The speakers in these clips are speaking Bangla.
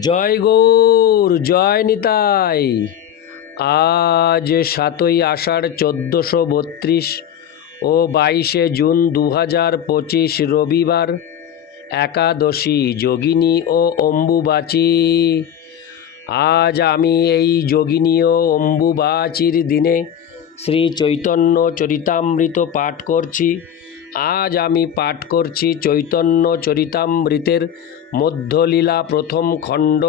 জয় গৌর, জয় নিতাই। আজ সাতই আষাঢ় চোদ্দোশো বত্রিশ ও বাইশে জুন দু হাজার পঁচিশ রবিবার, একাদশী, যোগিনী ও অম্বুবাচী। আজ আমি এই যোগিনী ও অম্বুবাচীর দিনে শ্রী চৈতন্য চরিতামৃত পাঠ করছি। আজ আমি পাঠ করছি চৈতন্য চরিতামৃতের মধ্যলীলা প্রথম খণ্ড,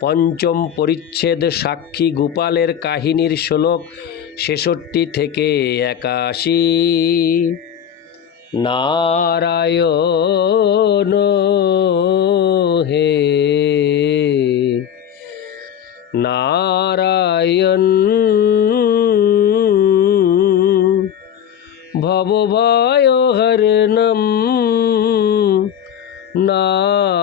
পঞ্চম পরিচ্ছেদ সাক্ষী গোপালের কাহিনীর শ্লোক ছেষট্টি থেকে একাশি। নারায়ণ হে, নারায়ণ ভবভয় হরণম নারায়ণ।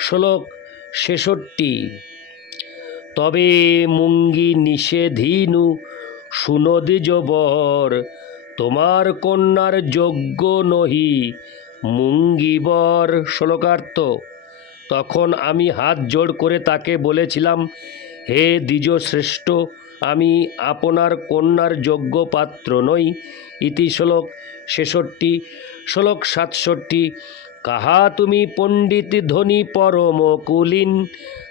শ্লোক ছেষট্টি। তবে মুঙ্গি নিষেধীনু সুনদি বর তোমার কন্যার যোগ্য নহি মুঙ্গিবর শ্লোকার্থ, তখন আমি হাত জোড় করে তাকে বলেছিলাম হে দ্বিজ শ্রেষ্ঠ আমি আপনার কন্যার যোগ্য পাত্র নই। ইতি শ্লোক ছেষট্টি, শ্লোক সাতষট্টি, কাহা তুমি পণ্ডিত ধনী পরম কুলীন?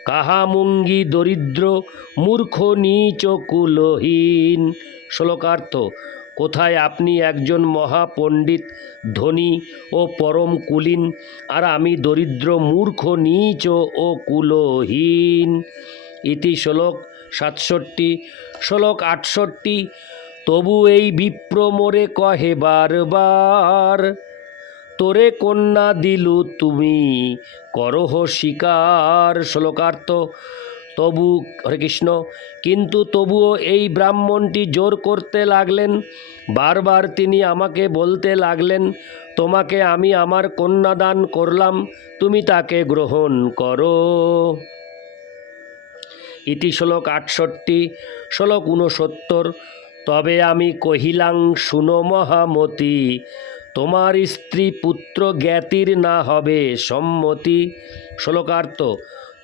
কাহা মুঙ্গি দরিদ্র মূর্খ নীচ কুলহীন? শ্লোকার্থ, কোথায় আপনি একজন মহাপণ্ডিত ধনী ও পরম কুলীন? আর আমি দরিদ্র মূর্খ নীচ ও কুলহীন। ইতি শ্লোক সাতষট্টি, শ্লোক আটষট্টি, তবু এই বিপ্র মোরে কহে বারবার, তোরে কন্যা দিলু তুমি, করহ শিকার শ্লোকার্থ। তবু, হরে কৃষ্ণ, কিন্তু তবুও এই ব্রাহ্মণটি জোর করতে লাগলেন, বারবার তিনি আমাকে বলতে লাগলেন, তোমাকে আমি আমার কন্যাদান করলাম, তুমি তাকে গ্রহণ করো। ইতি শ্লোক আটষট্টি, শ্লোক ঊনসত্তর, তবে আমি কহিলাং, শুনো মহামতি, তোমার স্ত্রী পুত্র জ্ঞাতির না হবে সম্মতি। শ্লোকার্থ,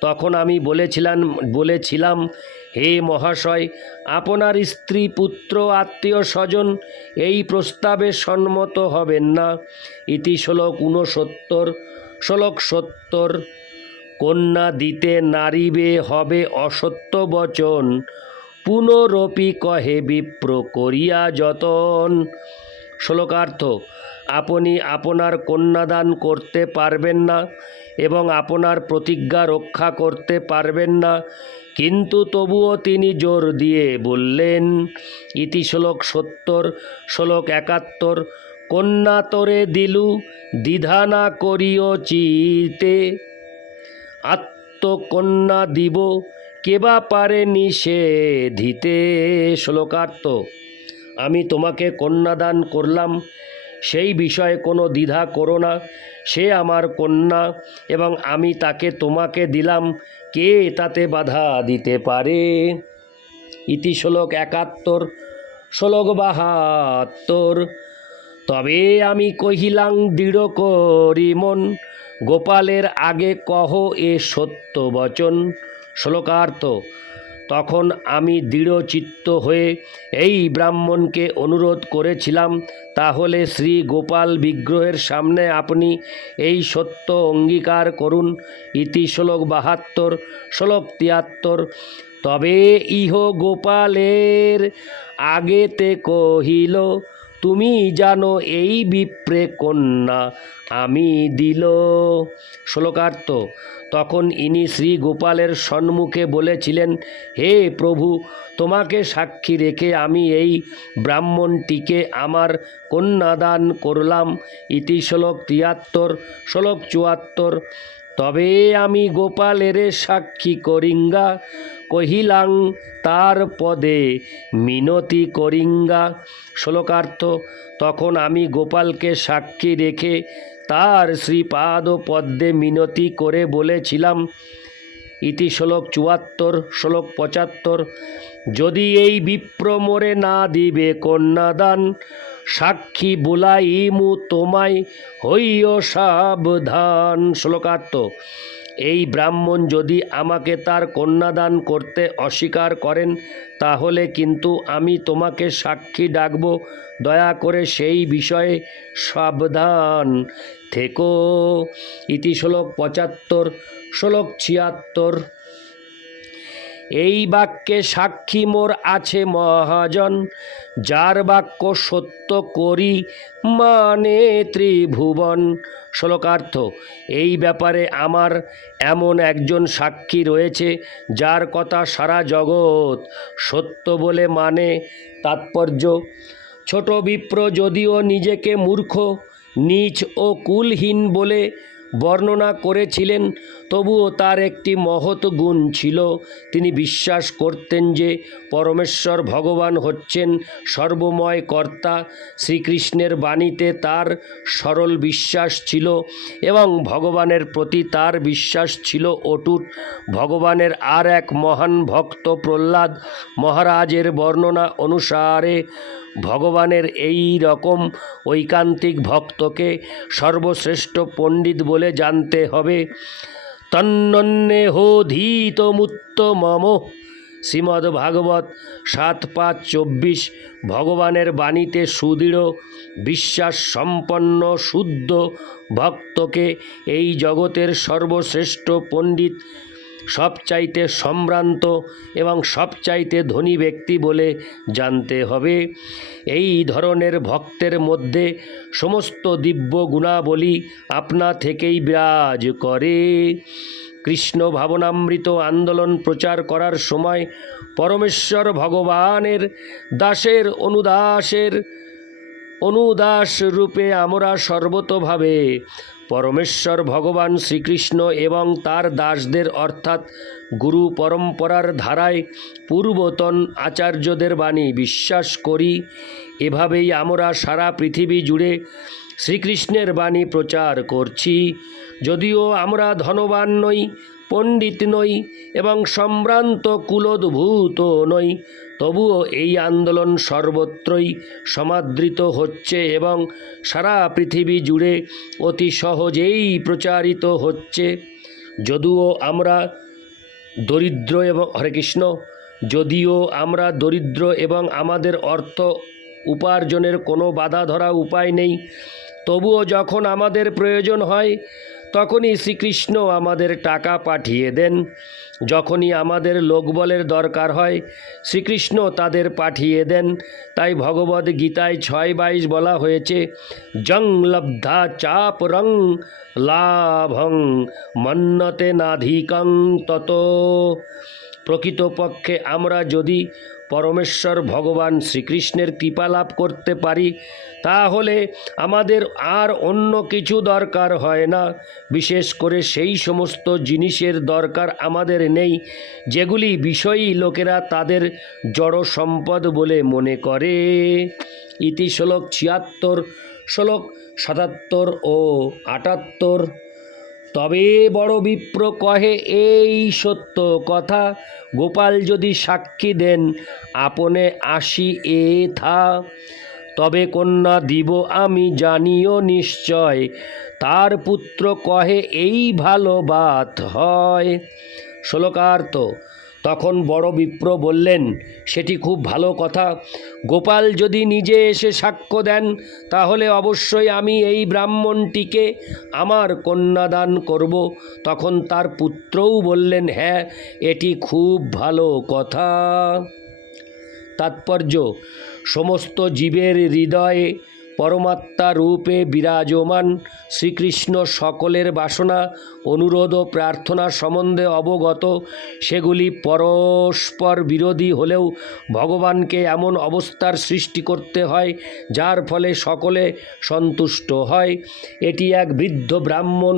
তখন আমি বলেছিলাম বলেছিলাম, হে মহাশয়, আপনার স্ত্রী পুত্র আত্মীয় স্বজন এই প্রস্তাবে সম্মত হবেন না। ইতি শ্লোক ঊনসত্তর, শ্লোক সত্তর কন্যা দিতে নারীবে হবে অসত্য বচন। পুনরপি কহে বিপ্র করিয়া যতন। শ্লোকার্থ, আপনি আপনার কন্যাদান করতে পারবেন না এবং আপনার প্রতিজ্ঞা রক্ষা করতে পারবেন না। কিন্তু তবুও তিনি জোর দিয়ে বললেন, ইতি সত্তর, শ্লোক একাত্তর, কন্যা তোরে দিলু, দ্বিধা না করিও চিতে। আত্মকন্যা দিব, কেবা পারে নিষেধিতে? শ্লোকার্থ, আমি তোমাকে কন্যাদান করলাম, সেই বিষয়ে কোনো দ্বিধা করো না, সে আমার কন্যা এবং আমি তাকে তোমাকে দিলাম, কে তাতে বাধা দিতে পারে? ইতি শ্লোক একাত্তর, শ্লোক বাহাত্তর, তবে আমি কহিলাং দৃঢ় করি মন গোপালের আগে কহ এ সত্য বচন। শ্লোকার্থ, তখন আমি দৃঢ়চিত্ত হয়ে এই ব্রাহ্মণকে অনুরোধ করেছিলাম, তাহলে শ্রী গোপাল বিগ্রহের সামনে আপনি এই সত্য অঙ্গীকার করুন। ইতি শ্লোক বাহাত্তর, শ্লোক তিয়াত্তর, তবে ইহ গোপালের আগেতে কহিল তুমি জানো এই বিপ্রে কন্যা আমি দিল। শ্লোকার্থ, তখন ইনি শ্রী গোপালের সম্মুখে বলেছিলেন, হে প্রভু, তোমাকে সাক্ষী রেখে আমি এই ব্রাহ্মণটিকে আমার কন্যাদান করলাম। ইতি শ্লোক তিয়াত্তর, শ্লোক চুয়াত্তর তবে আমি গোপালের সাক্ষী করিঙ্গা, কহিলাং তার পদে মিনতি করিঙ্গা। শ্লোকার্থ, তখন আমি গোপালকে সাক্ষী রেখে তার শ্রীপাদ পদ্মে মিনতি করে বলেছিলাম, ইতি শ্লোক চুয়াত্তর, শ্লোক পঁচাত্তর, যদি এই বিপ্র মোরে না দিবে কন্যাদান সাক্ষী বুলাইমু তোমায়, হইও সাবধান। শ্লোকার্থ, এই ব্রাহ্মণ যদি আমাকে তার কন্যাদান করতে অস্বীকার করেন, তাহলে কিন্তু আমি তোমাকে সাক্ষী ডাকব। দয়া করে সেই বিষয়ে সাবধান থেকো। ইতি শ্লোক পঁচাত্তর, শ্লোক ছিয়াত্তর। এই বাক্যে সাক্ষী মোর আছে মহাজন, যার বাক্য সত্য করি মানে ত্রিভুবন। শ্লোকার্থ, এই ব্যাপারে আমার এমন একজন সাক্ষী রয়েছে, যার কথা সারা জগৎ সত্য বলে মানে তাৎপর্য। ছোট বিপ্র যদিও নিজেকে মূর্খ, নীচ ও কুলহীন বলে বর্ণনা করেছিলেন তবুও তার একটি মহৎ গুণ ছিল। তিনি বিশ্বাস করতেন যে পরমেশ্বর ভগবান হচ্ছেন সর্বময় কর্তা। শ্রীকৃষ্ণের বাণীতে তার সরল বিশ্বাস ছিল এবং ভগবানের প্রতি তার বিশ্বাস ছিল অটুট। ভগবানের আর এক মহান ভক্ত প্রহ্লাদ মহারাজের বর্ণনা অনুসারে ভগবানের এই রকম ঐকান্তিক ভক্তকে সর্বশ্রেষ্ঠ পণ্ডিত বলে জানতে হবে। শ্রীমদ্ভাগবত মম। শ্রীমদ্ ভাগবত সাত পাঁচ চব্বিশ ভগবানের বাণীতে সুদৃঢ় বিশ্বাস সম্পন্ন শুদ্ধ ভক্তকে এই জগতের সর্বশ্রেষ্ঠ পণ্ডিত সবচাইতে সম্ভ্রান্ত এবং সবচাইতে ধনী ব্যক্তি বলে জানতে হবে। এই ধরনের ভক্তের মধ্যে সমস্ত দিব্য গুণাবলী আপনা থেকেই বিরাজ করে। কৃষ্ণ ভাবনামৃত আন্দোলন প্রচার করার সময় পরমেশ্বর ভগবানের দাসের অনুদাসের অনুদাস রূপে আমরা সর্বতভাবে পরমেশ্বর ভগবান শ্রীকৃষ্ণ এবং তার দাসদের অর্থাৎ গুরু পরম্পরার ধারায় পূর্বতন আচার্যদের বাণী বিশ্বাস করি। এভাবেই আমরা সারা পৃথিবী জুড়ে শ্রীকৃষ্ণের বাণী প্রচার করছি। যদিও আমরা ধনবান নই পণ্ডিত নই এবং সম্ভ্রান্ত কুলোদ্ভূত নই। তবুও এই আন্দোলন সর্বত্রই সমাদৃত হচ্ছে এবং সারা পৃথিবী জুড়ে অতি সহজেই প্রচারিত হচ্ছে। যদিও আমরা দরিদ্র এবং, হরে কৃষ্ণ, যদিও আমরা দরিদ্র এবং আমাদের অর্থ উপার্জনের কোনো বাধা ধরা উপায় নেই, তবুও যখন আমাদের প্রয়োজন হয় তখনই শ্রীকৃষ্ণ আমাদের টাকা পাঠিয়ে দেন। যখনই আমাদের লোকবলের দরকার হয়, শ্রীকৃষ্ণ তাদের পাঠিয়ে দেন। তাই ভগবদ গীতায় ছয় বাইশ বলা হয়েছে, জং লব্ধা চাপ রং, লাভং মন্নতে নাধিকং তত। প্রকৃতপক্ষে আমরা যদি পরমেশ্বর ভগবান শ্রীকৃষ্ণের কৃপা লাভ করতে পারি, তাহলে আমাদের আর অন্য কিছু দরকার হয় না। বিশেষ করে সেই সমস্ত জিনিসের দরকার আমাদের নেই, যেগুলি বিষয়ী লোকেরা তাদের জড় সম্পদ বলে মনে করে। ইতি শ্লোক ছিয়াত্তর, শ্লোক সাতাত্তর ও আটাত্তর। তবে বড় বিপ্র কহে এই সত্য কথা, গোপাল যদি সাক্ষী দেন, আপনে আসি এ থা। তবে কন্যা দিব আমি জানিও নিশ্চয়, তার পুত্র কহে এই ভালো বাত হয়। শ্লোকার্থ তখন বড় বিপ্র বললেন, সেটি খুব ভালো কথা। গোপাল যদি নিজে এসে সাক্ষ্য দেন, তাহলে অবশ্যই আমি এই ব্রাহ্মণটিকে আমার কন্যাদান করব। তখন তার পুত্রও বললেন হ্যাঁ এটি খুব ভালো কথা। তাৎপর্য, সমস্ত জীবের হৃদয়ে পরমাত্মা রূপে বিরাজমান শ্রীকৃষ্ণ সকলের বাসনা, অনুরোধ ও প্রার্থনা সম্বন্ধে অবগত। সেগুলি পরস্পর বিরোধী হলেও ভগবানকে এমন অবস্থার সৃষ্টি করতে হয়, যার ফলে সকলে সন্তুষ্ট হয়। এটি এক বৃদ্ধ ব্রাহ্মণ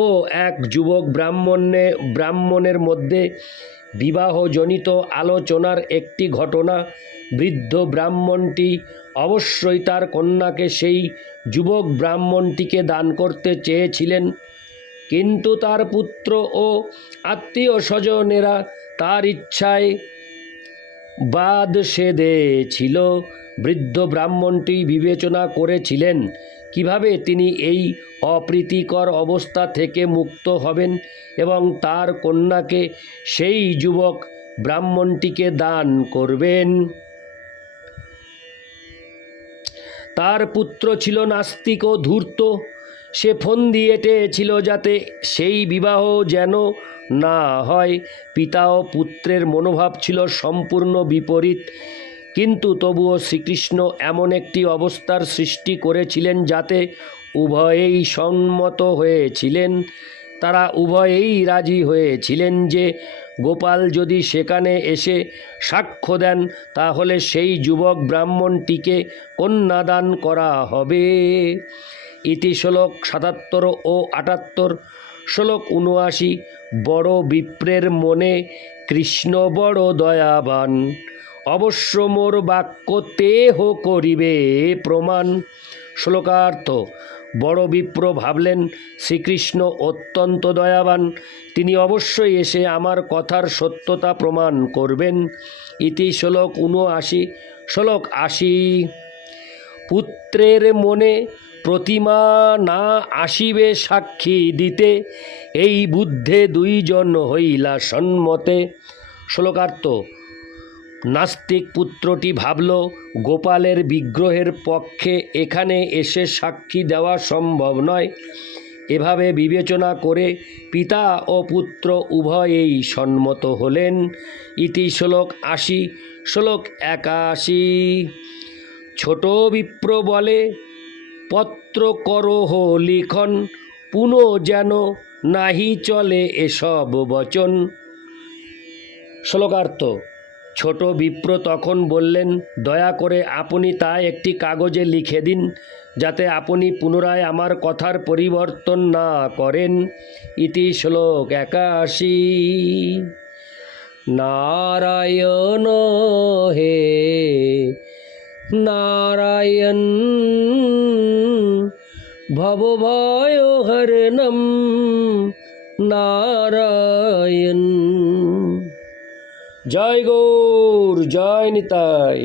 ও এক যুবক ব্রাহ্মণে, ব্রাহ্মণের মধ্যে বিবাহজনিত আলোচনার একটি ঘটনা। বৃদ্ধ ব্রাহ্মণটি অবশ্যই তার কন্যাকে সেই যুবক ব্রাহ্মণটিকে দান করতে চেয়েছিলেন। কিন্তু তার পুত্র ও আত্মীয় স্বজনেরা তার ইচ্ছায় বাদ সেদে ছিল বৃদ্ধ ব্রাহ্মণটি বিবেচনা করেছিলেন কীভাবে তিনি এই অপ্রীতিকর অবস্থা থেকে মুক্ত হবেন এবং তার কন্যাকে সেই যুবক ব্রাহ্মণটিকে দান করবেন? তার পুত্র ছিল নাস্তিক ও ধূর্ত। সে ফন্দি এঁটেছিল যাতে সেই বিবাহ যেন না হয়। পিতা ও পুত্রের মনোভাব ছিল সম্পূর্ণ বিপরীত। কিন্তু তবুও শ্রীকৃষ্ণ এমন একটি অবস্থার সৃষ্টি করেছিলেন যাতে উভয়েই সম্মত হয়েছিলেন। তারা উভয়েই রাজি হয়েছিলেন যে গোপাল যদি সেখানে এসে সাক্ষ্য দেন, তাহলে সেই যুবক ব্রাহ্মণটিকে কন্যাদান করা হবে। ইতি শ্লোক সাতাত্তর ও আটাত্তর। শ্লোক উনআশি, বড় বিপ্রের মনে কৃষ্ণ বড় দয়াবান। অবশ্য মোর বাক্য তেহ করিবে প্রমাণ। শ্লোকার্থ, বড় বিপ্র ভাবলেন, শ্রীকৃষ্ণ অত্যন্ত দয়াবান, তিনি অবশ্যই এসে আমার কথার সত্যতা প্রমাণ করবেন। ইতি শ্লোক উনআশি শ্লোক আশি। পুত্রের মনে প্রতিমা না আসিবে সাক্ষী দিতে, এই বুদ্ধে দুইজন হইলা সন্মতে। শ্লোকার্থ নাস্তিক পুত্রটি ভাবল, গোপালের বিগ্রহের পক্ষে এখানে এসে সাক্ষী দেওয়া সম্ভব নয়। এভাবে বিবেচনা করে পিতা ও পুত্র উভয়েই সম্মত হলেন। ইতি শ্লোক আশি, শ্লোক একাশি। ছোট বিপ্র বলে, পত্র করহ লিখন, পুনঃ যেন নাহি চলে এসব বচন। শ্লোকার্থ ছোট বিপ্র তখন বললেন, দয়া করে আপনি তা একটি কাগজে লিখে দিন, যাতে আপনি পুনরায় আমার কথার পরিবর্তন না করেন। ইতি শ্লোক একাশি। নারায়ণ হে, নারায়ণ ভবভয় হরণম নারায়ণ। জয় গৌর জয় নিতাই